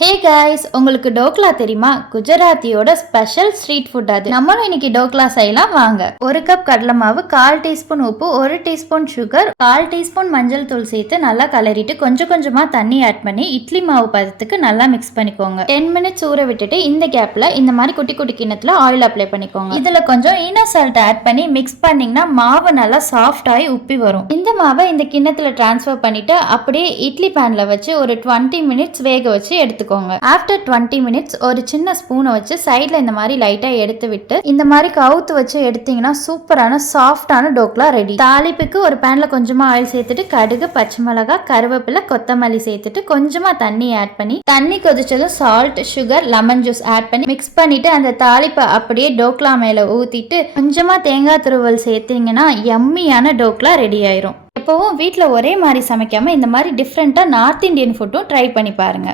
Hey guys, உங்களுக்கு டோக்லா தெரியுமா? குஜராத்தியோட special street food அது. நம்மளும் இன்னைக்கு டோக்லா செய்யலாம் வாங்க. ஒரு கப் கடலை மாவு, 1/4 டீஸ்பூன் உப்பு, 1 டீஸ்பூன் சுகர், 1/4 டீஸ்பூன் மஞ்சள் தூள் சேர்த்து நல்லா கலரிட்டு கொஞ்சம் கொஞ்சமா தண்ணி ஆட் பண்ணி இட்லி மாவு பதத்துக்கு நல்லா மிக்ஸ் பண்ணிக்கோங்க. 10 மினிட்ஸ் ஊற விட்டுட்டு இந்த கேப்ல இந்த மாதிரி குட்டி குட்டி கிண்ணத்துல ஆயில் அப்ளை பண்ணிக்கோங்க. இதுல கொஞ்சம் ஈனோ சால்ட் ஆட் பண்ணி மிக்ஸ் பண்ணீங்கன்னா மாவு நல்லா சாஃப்ட் ஆகி உப்பி வரும். இந்த மாவை இந்த கிண்ணத்துல டிரான்ஸ்ஃபர் பண்ணிட்டு அப்படியே இட்லி பேன்ல வச்சு ஒரு 20 மினிட்ஸ் வேக வச்சு எடுத்து. ஆஃப்டர் 20 மினிட்ஸ் ஒரு சின்ன ஸ்பூனை வச்சு சைட்ல இந்த மாதிரி லைட்டா எடுத்து விட்டு இந்த மாதிரி கவுத்து வச்சு எடுத்தீங்கன்னா சூப்பரான சாஃப்டான டோக்லா ரெடி. தாளிப்புக்கு ஒரு பேன்ல கொஞ்சமா ஆயில் சேர்த்துட்டு கடுகு, பச்சை மிளகாய், கருவேப்பிலை, கொத்தமல்லி சேர்த்துட்டு கொஞ்சமா தண்ணி ஆட் பண்ணி தண்ணி கொதிச்சதும் salt, sugar, lemon juice add பண்ணி மிக்ஸ் பண்ணிட்டு அந்த தாளிப்பை அப்படியே டோக்லா மேல ஊத்திட்டு கொஞ்சமா தேங்காய் துருவல் சேர்த்தீங்கன்னா யம்மியான டோக்லா ரெடி ஆயிரும். எப்பவும் வீட்டில் ஒரே மாதிரி சமைக்காம இந்த மாதிரி டிஃப்ரெண்டா நார்த் இந்தியன் ஃபுட்டும் ட்ரை பண்ணி பாருங்க.